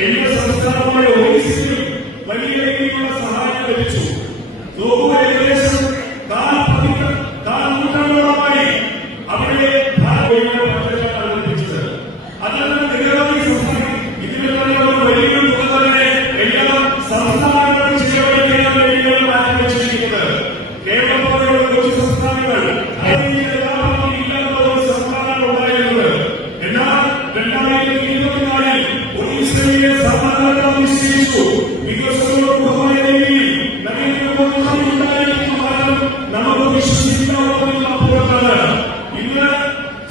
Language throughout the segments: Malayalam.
കേന്ദ്ര സംസ്ഥാനമായ ഒറീസയിൽ വലിയ രീതിയിലുള്ള സഹായം ലഭിച്ചു. ഏകദേശം നൂറ്റാണ്ടോളമായി അവിടെ അവതരിപ്പിച്ചത്. അതിൽ നിരവധി സംസ്ഥാനം ഇതിനുള്ള വലിയ തുക തന്നെ എല്ലാ സംസ്ഥാനങ്ങളും ചെലവഴിക്കാൻ വേണ്ടിയാണ് മാറ്റിവെച്ചിരിക്കുന്നത്. കേരളം പോലെയുള്ള കുറച്ച് സംസ്ഥാനങ്ങൾ ഇല്ലാത്ത ഒരു സംസ്ഥാനമാണ് ഉണ്ടായിരുന്നത്. എന്നാൽ 2024 ഒറീസയെ സമാധാനം നിശ്ചയിച്ചു. വികസനോന്മുഖമായ രീതിയിൽ നരേന്ദ്രമോദി ഉണ്ടായിരിക്കുന്ന കാലം നമുക്ക് വിശ്വസിക്കാവുന്നതിൽ അപ്പുറത്താണ്. ഇന്ന്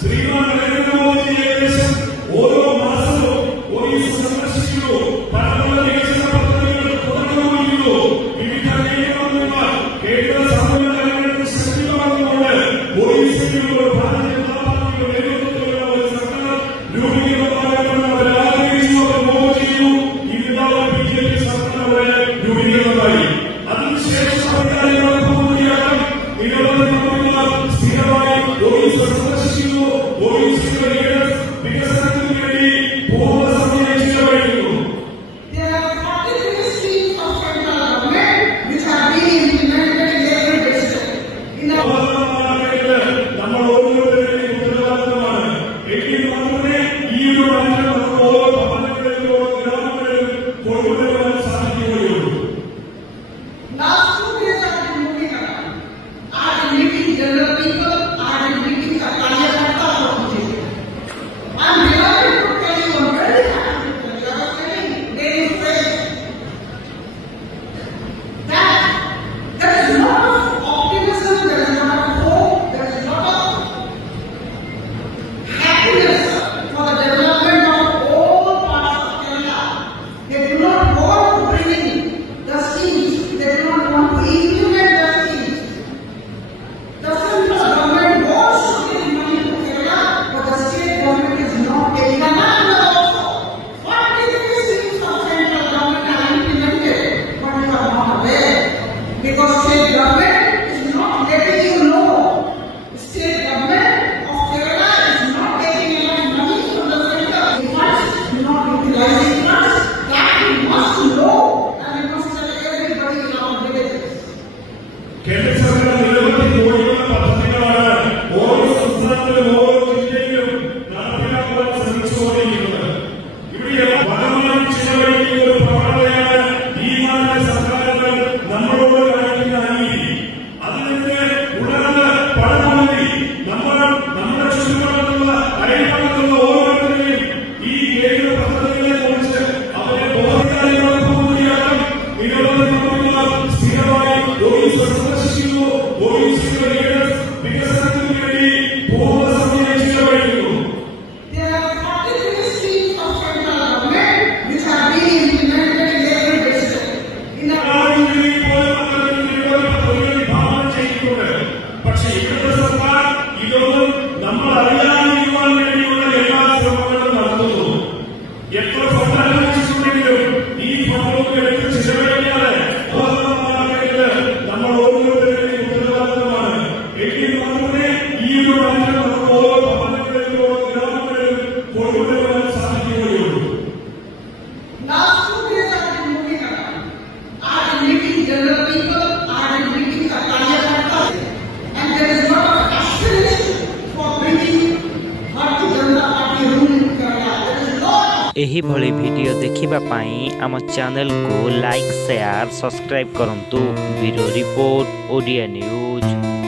ശ്രീമാൻ നരേന്ദ്രമോദി ഏകദേശം ഓരോ മാസവും ഒറീസ സന്ദർശിക്കുന്നു. പല വികസന പദ്ധതികൾ തുടർന്നുകൊണ്ടിരിക്കുന്നു. വിവിധ കേന്ദ്രങ്ങൾ കേന്ദ്ര സമന്വയങ്ങൾക്ക് ശക്തിമാകുന്നുണ്ട്. ഒറീസയിലുള്ള ഭാരതീയ ജനതാ പാർട്ടിയുടെ നേതൃത്വത്തിലുള്ള ഒരു സർക്കാർ രൂപീകൃതമാകണമെന്ന് അവർ ആഗ്രഹിച്ചു, അവർ മോഹം ചെയ്തു. ഇതിനാണ് BJP സർക്കാർ അവിടെ രൂപീകൃതമായി. അതിനുശേഷം നിരവധി മന്ത്രിമാർ സ്ഥിരമായി ഒറീസ സന്ദർശിക്കുന്നു. ഒറീസയുടെ വികസനത്തിന് വേണ്ടി പൂർണ്ണ സമയം ചെലവഴിക്കുന്നു. നമ്മൾ ഓരോരുത്തരുടെയും ഉത്തരവാദിത്തമാണ്. എങ്കിൽ മാത്രമേ ഈ ഒരു മാറ്റം നമുക്ക് ഓരോ ഭവനങ്ങളിലും ഓരോ ഗ്രാമങ്ങളിലും കൊണ്ടുവരുവാൻ സാധിക്കുകയുള്ളൂ. കേന്ദ്ര സർക്കാർ നിരവധി കോടികളുടെ പദ്ധതികളാണ് ഓരോ സംസ്ഥാനത്തിലും ഓരോ ജില്ലയിലും നടപ്പിലാക്കാൻ ശ്രമിച്ചുകൊണ്ടിരിക്കുന്നത്. ഇവിടെ വനമായി ചെലവഴിക്കുന്ന ഒരു പ്രവണതയാണ് ഈ നാട്ടിലെ സർക്കാരുകൾ നമ്മളോട് കാണിക്കുന്ന അനീതി. അതിനെതിരെ ഉടനെ പണമൊഴുകി നമ്മുടെ ചുറ്റുപാടുള്ള അയൽപക്കത്തുള്ള ഓരോരുത്തരെയും ഈ കേന്ദ്ര പദ്ധതികളെ കുറിച്ച് അവരെ ബോധകാരികളാക്കാൻ നിരവധി മന്ത്രിമാർ സ്ഥിരമായി ഒറീസ സന്ദർശിക്കുന്നു. ഒറീസയുടെ വികസനത്തിന് വേണ്ടി പൂർണ്ണ സമയം ചെലവഴിക്കുന്നു. പക്ഷേ ഇവിടുത്തെ സർക്കാർ ഇതൊന്നും നമ്മൾ അറിയാതിരിക്കുവാൻ വേണ്ടിയുള്ള എല്ലാ ശ്രമങ്ങളും നടത്തുന്നു. എത്ര ഫണ്ട് വെച്ചിട്ടുണ്ടെങ്കിലും ഈ ഫണ്ടൊക്കെ എടുത്ത് ചിലവഴിക്കാതെ നമ്മൾ ഓരോരുത്തരുടെയും ഉത്തരവാദിത്തമാണ്. എങ്കിൽ മാത്രമേ ഈ ഒരു മാറ്റം നമുക്ക് ഓരോ ഭവനങ്ങളിലും ഓരോ ഗ്രാമങ്ങളിലും കൊണ്ടുവരുവാൻ സാധിക്കുകയുള്ളൂ. एहिभଳି वीडियो देखिबा पाई आम चैनल को लाइक शेयर सब्सक्राइब करंतु। Bureau report Odia news.